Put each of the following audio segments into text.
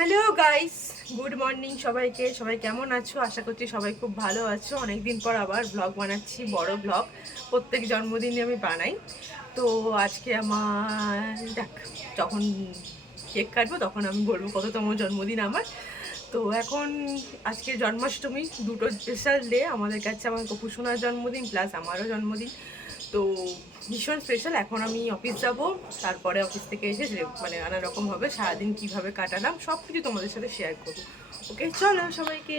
Hello guys, good morning সবাইকে। সবাই কেমন আছো? আশা করছি সবাই খুব ভালো আছো। অনেকদিন পর আবার ব্লগ বানাচ্ছি, বড় ব্লগ। প্রত্যেক জন্মদিনে আমি বানাই। তো আজকে আমার যখন কেক কাটবো তখন আমি বলবো কততম জন্মদিন আমার। তো এখন আজকে জন্মাষ্টমী, দুটো স্পেশাল ডে আমাদের কাছে। আমার কপুসোনার জন্মদিন প্লাস আমারও জন্মদিন। তো ভীষণ স্পেশাল। এখন আমি অফিস যাব, তারপরে অফিস থেকে এসে মানে নানা রকম হবে সারাদিন কিভাবে কাটালাম সব কিছু তোমাদের সাথে শেয়ার করবো। ওকে, চলো সবাইকে।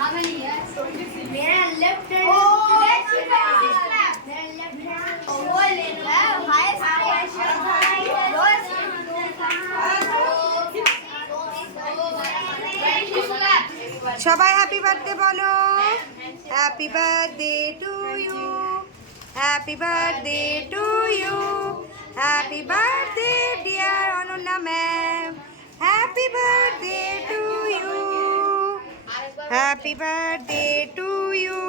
How many years? मेरा left hand. Oh, मेरा left hand. वो ले लो. সবাই হ্যাপি বার্থডে বলো। Happy birthday to you, happy birthday to you, happy birthday dear Ananya ma'am, happy birthday to you, happy birthday to you,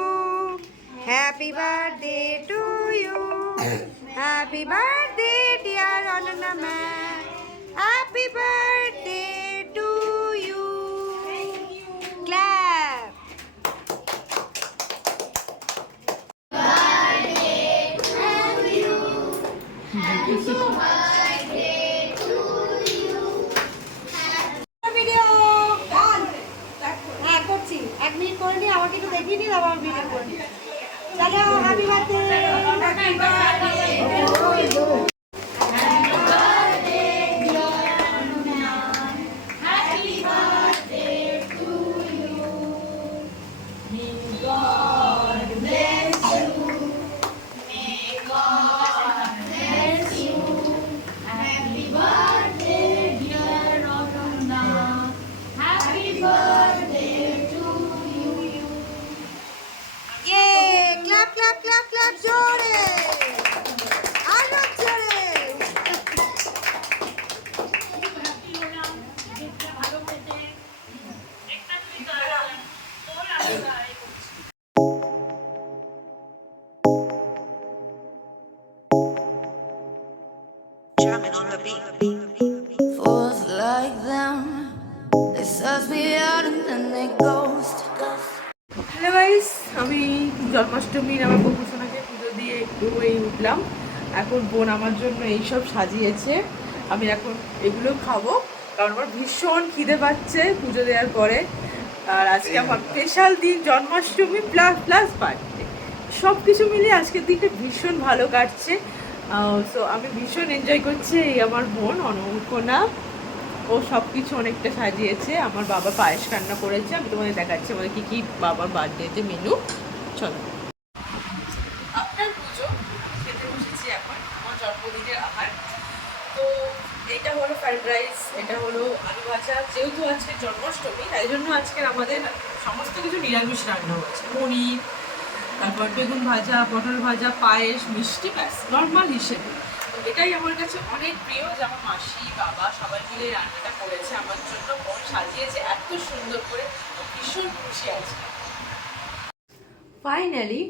happy birthday to you, happy birthday dear Ananya ma'am, happy birthday to you. Clap. Video on. হ্যাঁ করছি, 1 minute করে নিয়ে আমাকে একটু দেখিয়ে দিন, আবার video করে নিই। চলো, happy birthday. Happy birthday. Clap, clap, clap, clap, জোরে আরো জোরে। Fools like them, they suss me out and then they ghost. Hello guys, আমি জন্মাষ্টমীর আমার কপুসোনাকে পুজো দিয়ে একটু হয়ে উঠলাম। এখন বোন আমার জন্য এইসব সাজিয়েছে, আমি এখন এগুলো খাবো কারণ আমার ভীষণ খিদে পাচ্ছে পুজো দেওয়ার পরে। আর আজকে আমার স্পেশাল দিন, জন্মাষ্টমী প্লাস বার্থডে, সব কিছু মিলিয়ে আজকের দিনটা ভীষণ ভালো কাটছে। সো আমি ভীষণ এনজয় করছি। এই আমার বোন অনঙ্কনা, ও সব কিছু অনেকটা সাজিয়েছে। আমার বাবা পায়েস রান্না করেছে, আমি তোমাদের দেখাচ্ছি আমাদের কী কী বাবার বার্থডেতে মেনু। চলো, আপনার পুজো খেতে বসেছি এখন আমার জন্মদিনের আহার। তো এটা হলো ফ্রাইড রাইস, এটা হলো আলু ভাজা। যেহেতু আজকে জন্মাষ্টমী তাই জন্য আজকের আমাদের সমস্ত কিছু নিরামিষ রান্না হয়েছে। পনির, তারপর বেগুন ভাজা, পটল ভাজা, পায়েস, মিষ্টি, ব্যাস নর্মাল হিসেবে। এটাই আমার কাছে অনেক প্রিয় যে আমার মাসি, বাবা সবাই মিলে রান্নাটা করেছে আমার জন্য, বোন সাজিয়েছে এত সুন্দর করে। ভীষণ খুশি আছি। ফাইনালি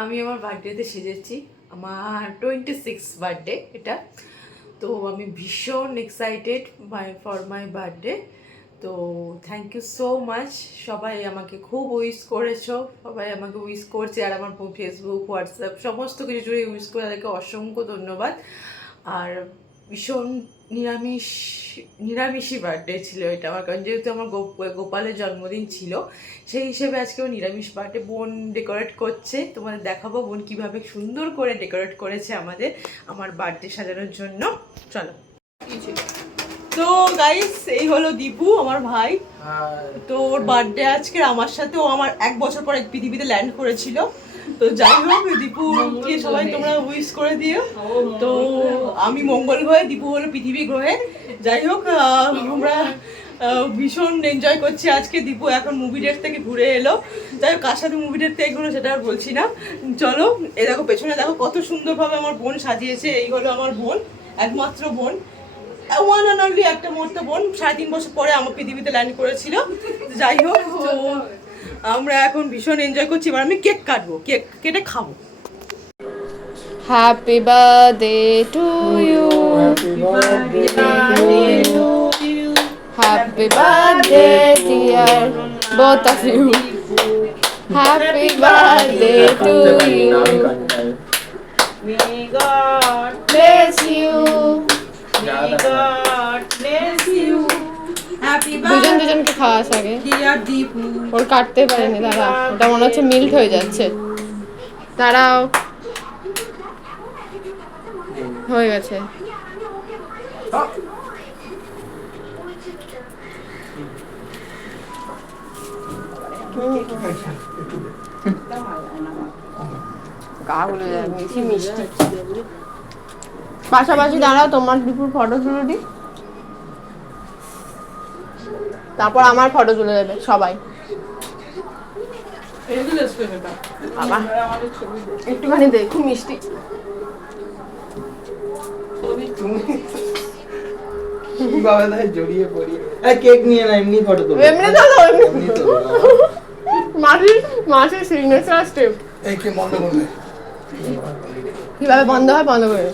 আমি আমার বার্থডেতে সেজেছি, আমার 26 বার্থডে এটা। তো আমি ভীষণ এক্সাইটেড ফর মাই বার্থডে। তো থ্যাংক ইউ সো মাচ, সবাই আমাকে খুব উইশ করেছো, সবাই আমাকে উইশ করছে। আর আমার ফেসবুক, হোয়াটসঅ্যাপ সমস্ত কিছু জুড়ে উইশ করে তাদেরকে অসংখ্য ধন্যবাদ। আর ভীষণ নিরামিষই বার্থডে ছিল এটা আমার, কারণ যেহেতু আমার গোপালের জন্মদিন ছিল সেই হিসেবে আজকেও নিরামিষ বার্থডে। বোন ডেকোরেট করছে, তোমাদের দেখাবো বোন কীভাবে সুন্দর করে ডেকোরেট করেছে আমার বার্থডে সাজানোর জন্য। চলো। তো গাইস, এই হলো দীপু আমার ভাই। তো ওর বার্থডে আজকে আমার সাথে, ও আমার 1 বছর পর এক পৃথিবীতে ল্যান্ড করেছিল। তো যাই হোক, দীপুকে সবাই তোমরা উইশ করে দিও। তো আমি মঙ্গল গ্রহে, দীপু হলো পৃথিবী গ্রহে। যাই হোক, আমরা ভীষণ এনজয় করছি আজকে। দীপু এখন মুভি ডেট থেকে ঘুরে এলো, যাই হোক কার সাথে মুভি ডেট থেকে ঘুরে সেটা আর বলছি না। চলো এ দেখো পেছনে দেখো কত সুন্দরভাবে আমার বোন সাজিয়েছে। এই হলো আমার বোন, একমাত্র বোন, ওয়ান অ্যান্ড অনলি একটা মতো বোন। 3.5 বছর পরে আমার পৃথিবীতে ল্যান্ড করেছিল। যাই হোক, তো আমরা এখন ভীষণ এনজয় করছি। এবার আমি কেক কাটবো, কেক কেটে খাবো। Happy birthday to you. Happy birthday, dear both of you. Happy birthday to you. May God Bless you. may God bless you. Happy দুজন দুজনকে খাওয়াস আগে। dear Deepu. ওর কাটতে পারেনি, দাঁড়া, ওটা মনে হচ্ছে মিল্ট হয়ে যাচ্ছে। দাঁড়াও, হয়ে গেছে। গাগুলো মিষ্টি মিষ্টি। পাশাপাশি দাঁড়াও, তোমার দুপুর ফটো তুলে দিই, তারপর আমার ফটো তুলে দেবে সবাই। বাবা একটুখানি দেখি মিষ্টি। বাবা তাই জড়িয়ে পড়িয়ে কেক নিয়ে না, এমনি ফটো তুলো। এমনি তোলো, এমনি তোলো। মাসির সিগনেচার স্টেপ। এই কে বন্ধ করবে? কিভাবে বন্ধ হয়, বন্ধ করে।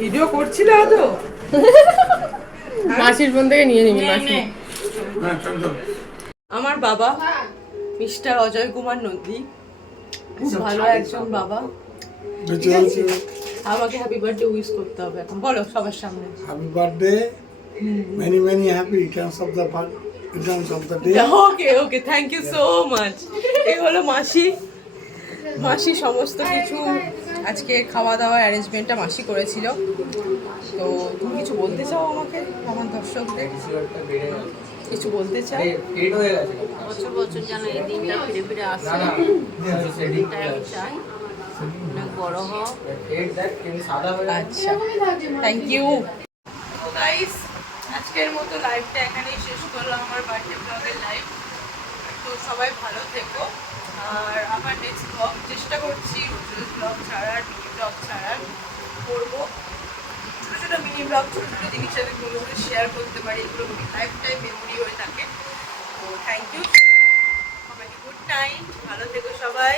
ভিডিও করছিল তো মাসির ফোন থেকে নিয়ে নিবি মাসি। আমার বাবা মিস্টার অজয় কুমার নন্দী, খুব ভালো একজন বাবা। ঠিক আছে? আমাকে হ্যাপি বার্থডে উইশ করতে হবে এখন, বলো সবার সামনে। Happy birthday. Many, many happy returns of the day. Okay okay, thank you so much. এই হলো মাসি। মাসি সমস্ত কিছু আজকে খাওয়া দাওয়া অ্যারেঞ্জমেন্টটা মাসি করেছিল। তো তুমি কিছু বলতে চাও আমাকে, আমার দর্শকদের কিছু বলতে চাও? বছর বছর যেন এই দিনটা ফিরে ফিরে আসে, এটাই আমি চাই। অনেক বড় হোক। আচ্ছা, থ্যাংক ইউ গাইস। আজকের মতো লাইভটা এখানেই শেষ করলাম, আমার বার্থডে ব্লগের লাইভ। তো সবাই ভালো থেকো। আর আমার নেক্সট ব্লগ চেষ্টা করছি রোজ ব্লগ ছাড়ার, মিনি ব্লগ ছাড়ার করবো। ছোটো ছোটো মিনি ব্লগ, ছোটো ছোটো জিনিস যাতে কোনো শেয়ার করতে পারি, এগুলো লাইফ টাইম মেমোরি হয়ে থাকে। তো থ্যাংক ইউ সবাইকে, গুড নাইট, ভালো থেকো সবাই।